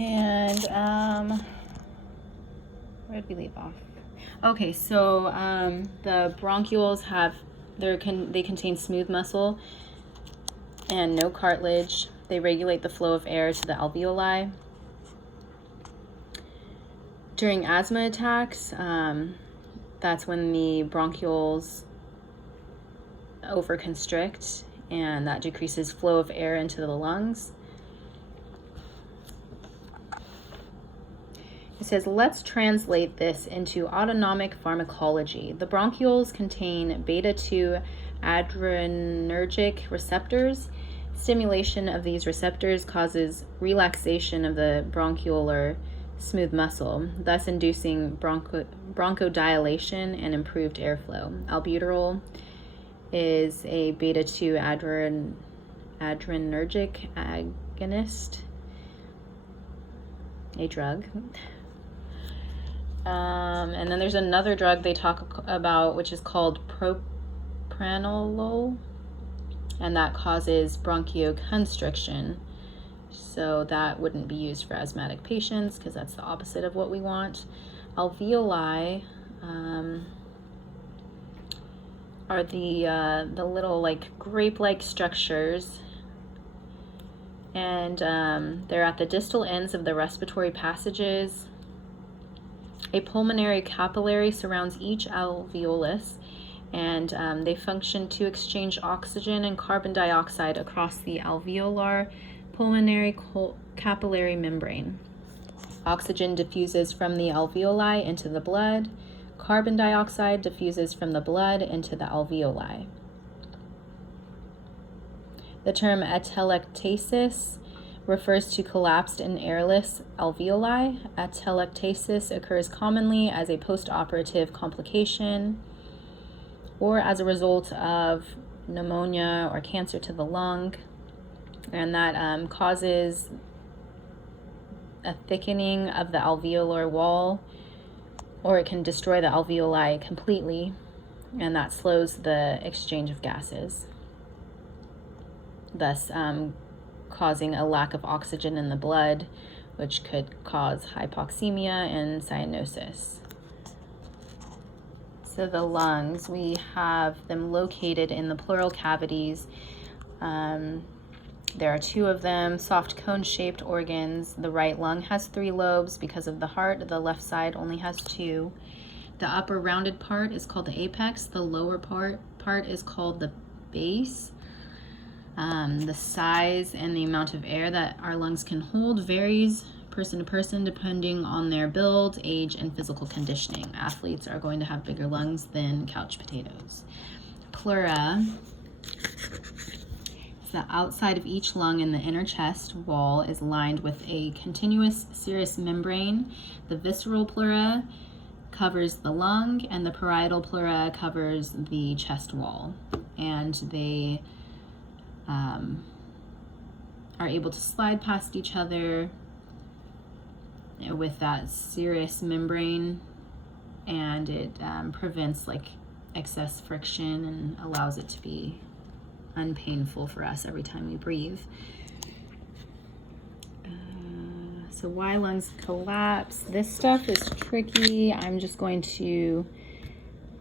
And where did we leave off? Okay, so the bronchioles they contain smooth muscle and no cartilage. They regulate the flow of air to the alveoli. During asthma attacks, that's when the bronchioles overconstrict, and that decreases flow of air into the lungs. It says, let's translate this into autonomic pharmacology. The bronchioles contain beta-2 adrenergic receptors. Stimulation of these receptors causes relaxation of the bronchiolar smooth muscle, thus inducing bronchodilation and improved airflow. Albuterol is a beta-2 adrenergic agonist, a drug. And then there's another drug they talk about, which is called propranolol, and that causes bronchoconstriction. So that wouldn't be used for asthmatic patients because that's the opposite of what we want. Alveoli are the little like grape-like structures, and they're at the distal ends of the respiratory passages. A pulmonary capillary surrounds each alveolus, and they function to exchange oxygen and carbon dioxide across the alveolar pulmonary capillary membrane. Oxygen diffuses from the alveoli into the blood. Carbon dioxide diffuses from the blood into the alveoli. The term atelectasis refers to collapsed and airless alveoli. Atelectasis occurs commonly as a postoperative complication or as a result of pneumonia or cancer to the lung, and that causes a thickening of the alveolar wall, or it can destroy the alveoli completely, and that slows the exchange of gases, thus causing a lack of oxygen in the blood, which could cause hypoxemia and cyanosis. So the lungs, we have them located in the pleural cavities. There are two of them, soft cone-shaped organs. The right lung has 3 lobes because of the heart. The left side only has 2. The upper rounded part is called the apex. The lower part is called the base. The size and the amount of air that our lungs can hold varies person to person depending on their build, age, and physical conditioning. Athletes are going to have bigger lungs than couch potatoes. Pleura. The outside of each lung in the inner chest wall is lined with a continuous serous membrane. The visceral pleura covers the lung, and the parietal pleura covers the chest wall. And they are able to slide past each other with that serous membrane, and it prevents like excess friction and allows it to be unpainful for us every time we breathe. So why lungs collapse? This stuff is tricky. I'm just going to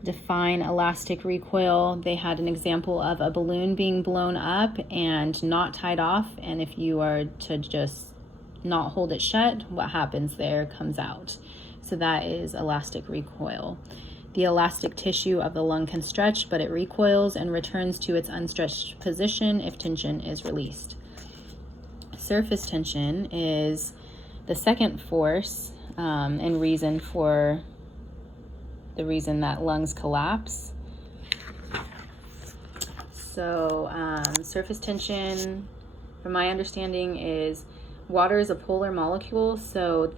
define elastic recoil. They had an example of a balloon being blown up and not tied off, and if you are to just not hold it shut, what happens there comes out. So that is elastic recoil. The elastic tissue of the lung can stretch, but it recoils and returns to its unstretched position if tension is released. Surface tension is the second force and reason for the reason that lungs collapse. So surface tension, from my understanding, is water is a polar molecule, so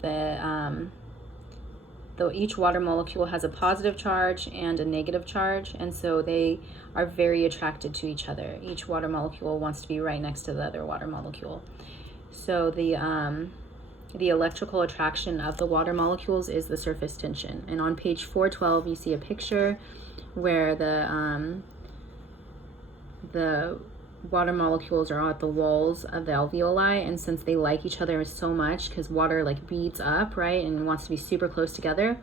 each water molecule has a positive charge and a negative charge, and so they are very attracted to each other. Each water molecule wants to be right next to the other water molecule. So the electrical attraction of the water molecules is the surface tension. And on page 412, you see a picture where the water molecules are at the walls of the alveoli, and since they like each other so much, because water like beads up, right, and wants to be super close together,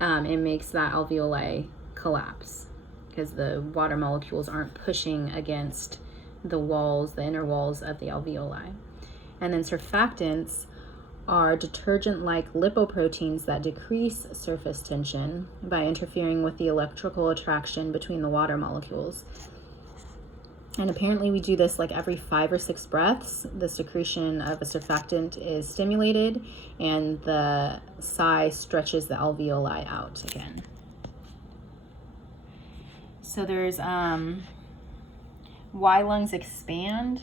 it makes that alveoli collapse because the water molecules aren't pushing against the walls, the inner walls of the alveoli. And then surfactants are detergent-like lipoproteins that decrease surface tension by interfering with the electrical attraction between the water molecules. And apparently we do this like every 5 or 6 breaths. The secretion of a surfactant is stimulated and the sigh stretches the alveoli out again. So there's why lungs expand,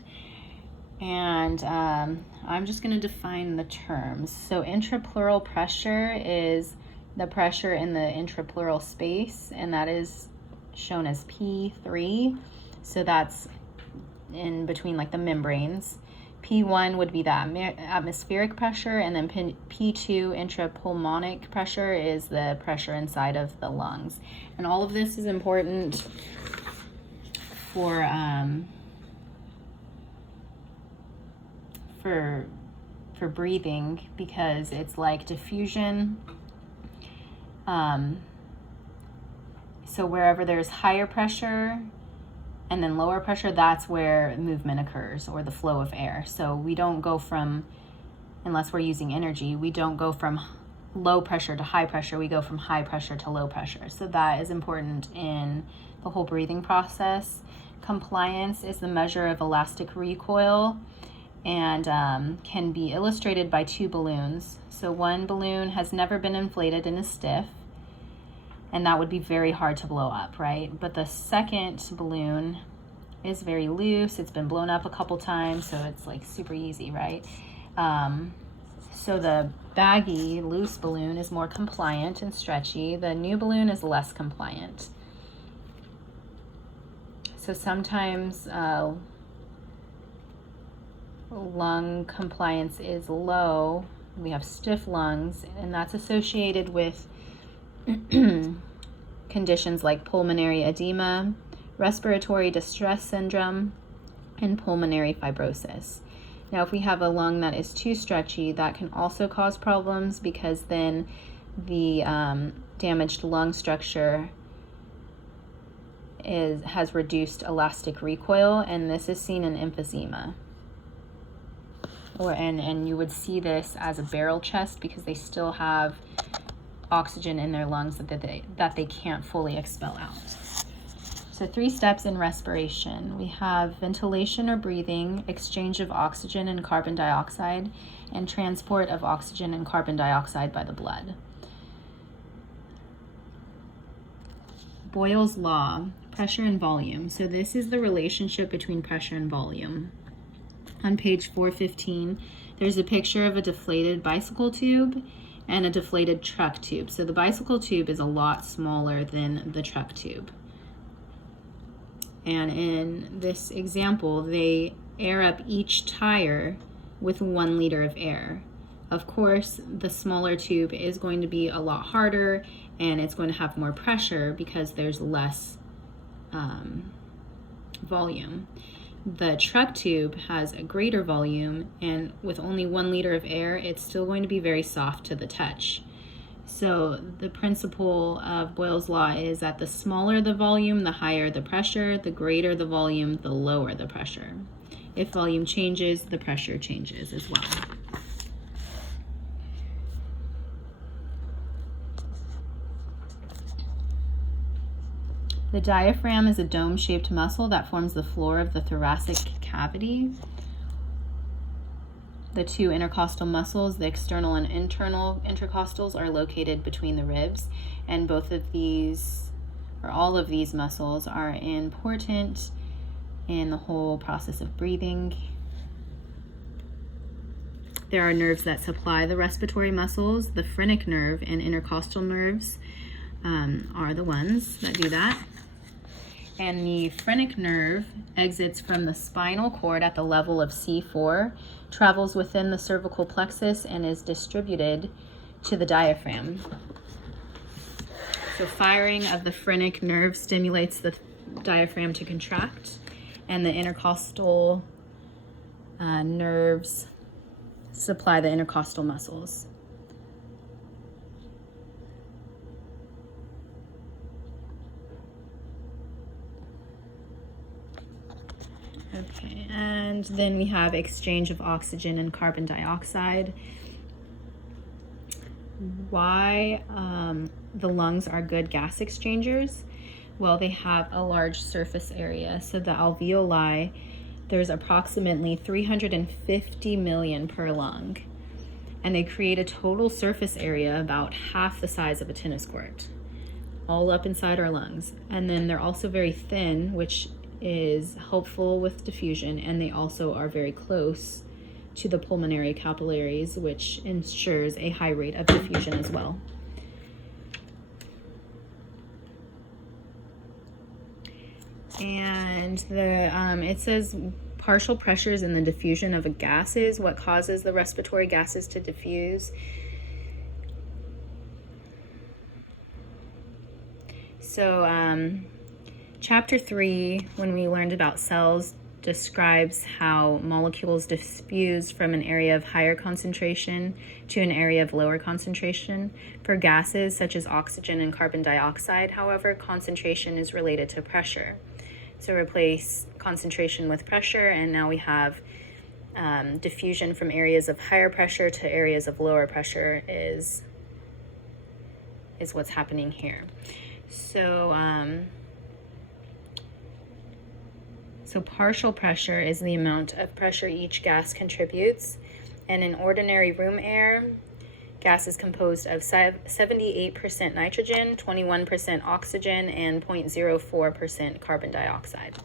and I'm just going to define the terms. So intrapleural pressure is the pressure in the intrapleural space, and that is shown as P3. So that's in between like the membranes. P1 would be the atmospheric pressure, and then P2, intrapulmonic pressure, is the pressure inside of the lungs. And all of this is important for breathing, because it's like diffusion. So wherever there's higher pressure and then lower pressure, that's where movement occurs, or the flow of air. So we don't go from, unless we're using energy, we don't go from low pressure to high pressure, we go from high pressure to low pressure. So that is important in the whole breathing process. Compliance is the measure of elastic recoil, and can be illustrated by 2 balloons. So one balloon has never been inflated and is stiff, and that would be very hard to blow up, right? But the second balloon is very loose. It's been blown up a couple times, so it's like super easy, right? So the baggy, loose balloon is more compliant and stretchy. The new balloon is less compliant. So sometimes lung compliance is low. We have stiff lungs, and that's associated with conditions like pulmonary edema, respiratory distress syndrome, and pulmonary fibrosis. Now, if we have a lung that is too stretchy, that can also cause problems, because then the damaged lung structure has reduced elastic recoil, and this is seen in emphysema. And you would see this as a barrel chest, because they still have oxygen in their lungs that they can't fully expel out. So 3 steps in respiration. We have ventilation or breathing, exchange of oxygen and carbon dioxide, and transport of oxygen and carbon dioxide by the blood. Boyle's law, pressure and volume. So this is the relationship between pressure and volume. On page 415, there's a picture of a deflated bicycle tube and a deflated truck tube. So the bicycle tube is a lot smaller than the truck tube. And in this example, they air up each tire with 1 liter of air. Of course, the smaller tube is going to be a lot harder, and it's going to have more pressure because there's less volume. The truck tube has a greater volume, and with only 1 liter of air, it's still going to be very soft to the touch. So the principle of Boyle's law is that the smaller the volume, the higher the pressure. The greater the volume, the lower the pressure. If volume changes, the pressure changes as well. The diaphragm is a dome-shaped muscle that forms the floor of the thoracic cavity. The 2 intercostal muscles, the external and internal intercostals, are located between the ribs, and both of these, or all of these muscles, are important in the whole process of breathing. There are nerves that supply the respiratory muscles. The phrenic nerve and intercostal nerves are the ones that do that. And the phrenic nerve exits from the spinal cord at the level of C4, travels within the cervical plexus, and is distributed to the diaphragm. So firing of the phrenic nerve stimulates the diaphragm to contract, and the intercostal nerves supply the intercostal muscles. Okay, and then we have exchange of oxygen and carbon dioxide. Why the lungs are good gas exchangers? Well, they have a large surface area. So the alveoli, there's approximately 350 million per lung. And they create a total surface area about half the size of a tennis court, all up inside our lungs. And then they're also very thin, which is helpful with diffusion, and they also are very close to the pulmonary capillaries, which ensures a high rate of diffusion as well. And it says partial pressures in the diffusion of gases. What causes the respiratory gases to diffuse? So chapter 3, when we learned about cells, describes how molecules diffuse from an area of higher concentration to an area of lower concentration. For gases such as oxygen and carbon dioxide, however, concentration is related to pressure. So replace concentration with pressure, and now we have diffusion from areas of higher pressure to areas of lower pressure is what's happening here. So partial pressure is the amount of pressure each gas contributes. And in ordinary room air, gas is composed of 78% nitrogen, 21% oxygen, and 0.04% carbon dioxide.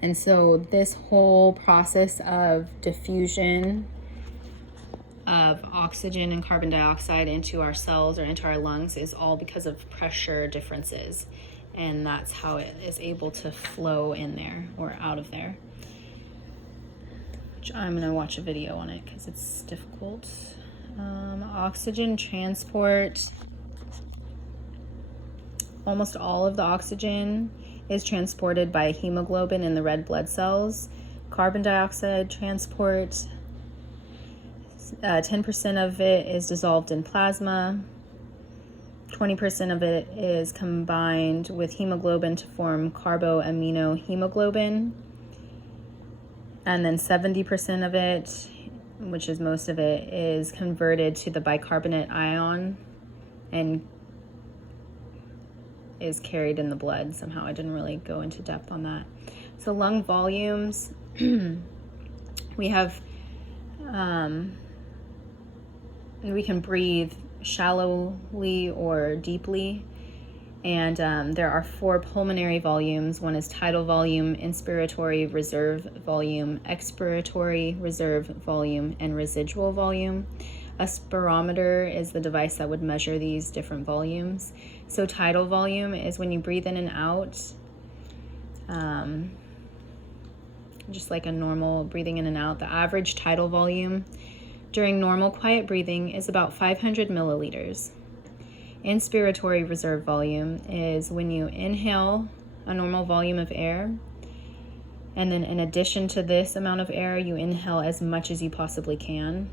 And so this whole process of diffusion of oxygen and carbon dioxide into our cells or into our lungs is all because of pressure differences, and that's how it is able to flow in there or out of there, which I'm going to watch a video on it because it's difficult. Oxygen transport, almost all of the oxygen is transported by hemoglobin in the red blood cells. Carbon dioxide transport, 10% of it is dissolved in plasma, 20% of it is combined with hemoglobin to form carboaminohemoglobin, and then 70% of it, which is most of it, is converted to the bicarbonate ion and is carried in the blood somehow. I didn't really go into depth on that. So lung volumes, we have we can breathe shallowly or deeply, and there are 4 pulmonary volumes. One is tidal volume, inspiratory reserve volume, expiratory reserve volume, and residual volume. A spirometer is the device that would measure these different volumes. So tidal volume is when you breathe in and out, just like a normal breathing in and out. The average tidal volume during normal quiet breathing is about 500 milliliters. Inspiratory reserve volume is when you inhale a normal volume of air, and then in addition to this amount of air, you inhale as much as you possibly can.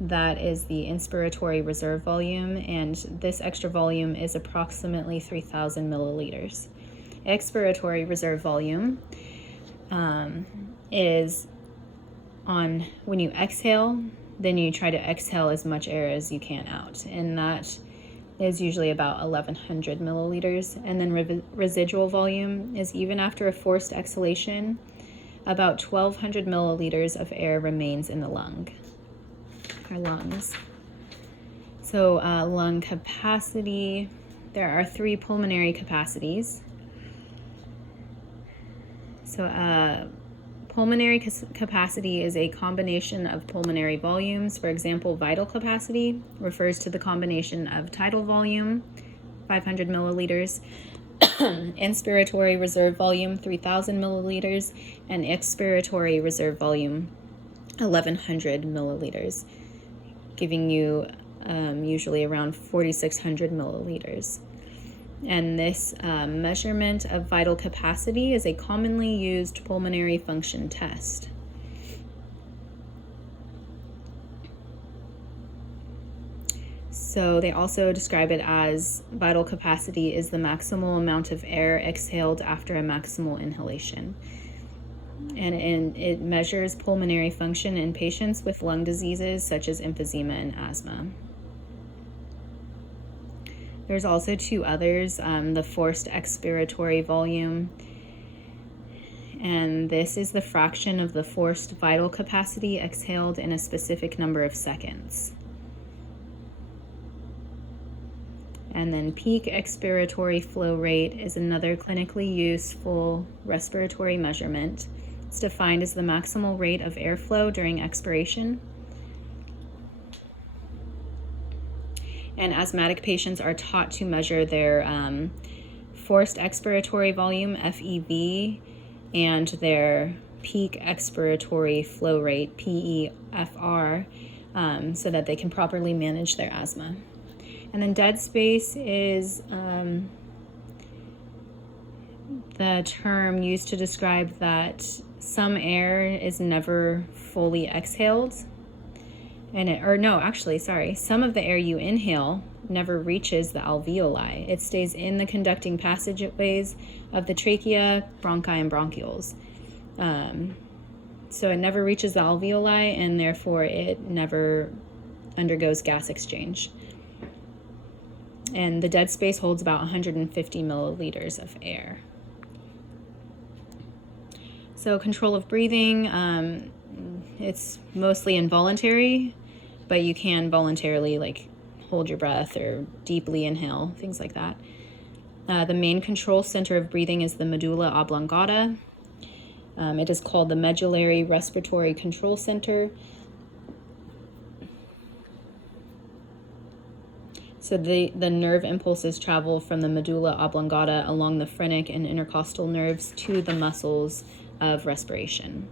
That is the inspiratory reserve volume, and this extra volume is approximately 3,000 milliliters. Expiratory reserve volume is on when you exhale, then you try to exhale as much air as you can out, and that is usually about 1,100 milliliters. And then residual volume is even after a forced exhalation, about 1,200 milliliters of air remains in the lungs. So lung capacity, there are 3 pulmonary capacities. So pulmonary capacity is a combination of pulmonary volumes. For example, vital capacity refers to the combination of tidal volume, 500 milliliters, inspiratory reserve volume, 3,000 milliliters, and expiratory reserve volume, 1,100 milliliters, giving you usually around 4,600 milliliters. And this measurement of vital capacity is a commonly used pulmonary function test. So they also describe it as vital capacity is the maximal amount of air exhaled after a maximal inhalation. And it measures pulmonary function in patients with lung diseases such as emphysema and asthma. There's also two others, the forced expiratory volume, and this is the fraction of the forced vital capacity exhaled in a specific number of seconds. And then peak expiratory flow rate is another clinically useful respiratory measurement. It's defined as the maximal rate of airflow during expiration. And asthmatic patients are taught to measure their forced expiratory volume, FEV, and their peak expiratory flow rate, PEFR, so that they can properly manage their asthma. And then dead space is the term used to describe that some air is never fully exhaled. Some of the air you inhale never reaches the alveoli. It stays in the conducting passageways of the trachea, bronchi, and bronchioles. So it never reaches the alveoli, and therefore it never undergoes gas exchange. And the dead space holds about 150 milliliters of air. So control of breathing, it's mostly involuntary, but you can voluntarily hold your breath or deeply inhale, things like that. The main control center of breathing is the medulla oblongata. It is called the medullary respiratory control center. So the nerve impulses travel from the medulla oblongata along the phrenic and intercostal nerves to the muscles of respiration.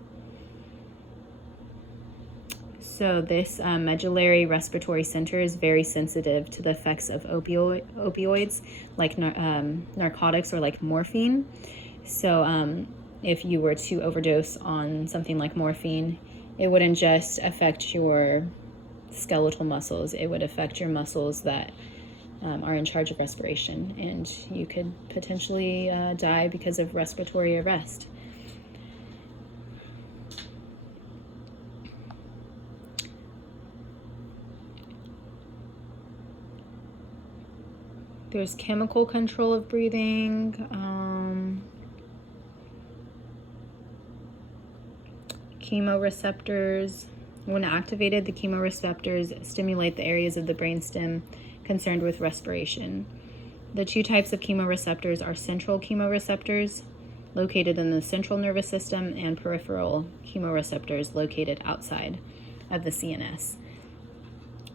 So this medullary respiratory center is very sensitive to the effects of opioids like narcotics or like morphine. So if you were to overdose on something like morphine, it wouldn't just affect your skeletal muscles, it would affect your muscles that are in charge of respiration, and you could potentially die because of respiratory arrest. There's chemical control of breathing. Chemoreceptors. When activated, the chemoreceptors stimulate the areas of the brainstem concerned with respiration. The two types of chemoreceptors are central chemoreceptors, located in the central nervous system, and peripheral chemoreceptors located outside of the CNS.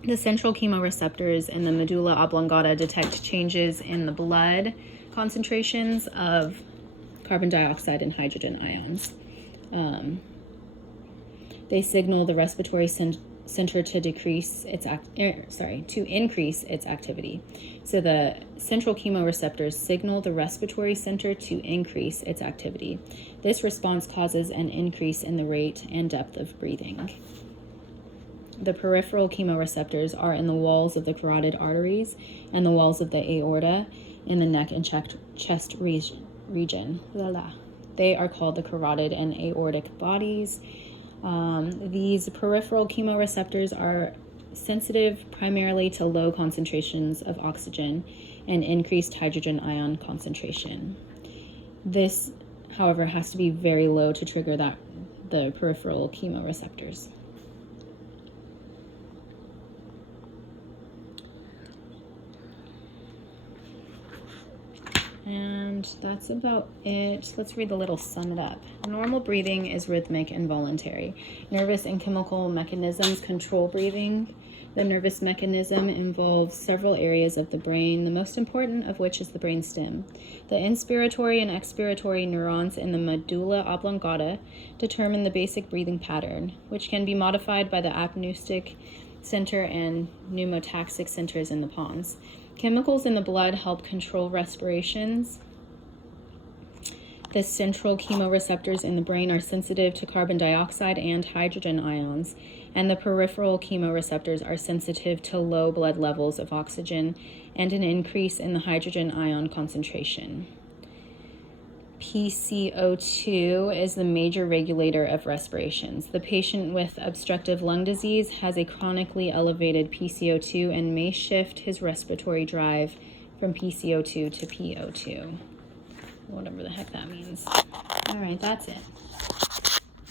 The central chemoreceptors in the medulla oblongata detect changes in the blood concentrations of carbon dioxide and hydrogen ions. They signal the respiratory center to increase its activity. So the central chemoreceptors signal the respiratory center to increase its activity. This response causes an increase in the rate and depth of breathing. The peripheral chemoreceptors are in the walls of the carotid arteries and the walls of the aorta in the neck and chest region. They are called the carotid and aortic bodies. These peripheral chemoreceptors are sensitive primarily to low concentrations of oxygen and increased hydrogen ion concentration. This, however, has to be very low to trigger the peripheral chemoreceptors. And that's about it. Let's read the little sum it up. Normal breathing is rhythmic and voluntary. Nervous and chemical mechanisms control breathing. The nervous mechanism involves several areas of the brain, the most important of which is the brainstem. The inspiratory and expiratory neurons in the medulla oblongata determine the basic breathing pattern, which can be modified by the apneustic center and pneumotaxic centers in the pons. Chemicals in the blood help control respirations. The central chemoreceptors in the brain are sensitive to carbon dioxide and hydrogen ions, and the peripheral chemoreceptors are sensitive to low blood levels of oxygen and an increase in the hydrogen ion concentration. PCO2 is the major regulator of respirations. The patient with obstructive lung disease has a chronically elevated PCO2 and may shift his respiratory drive from PCO2 to PO2. Whatever the heck that means. All right, that's it.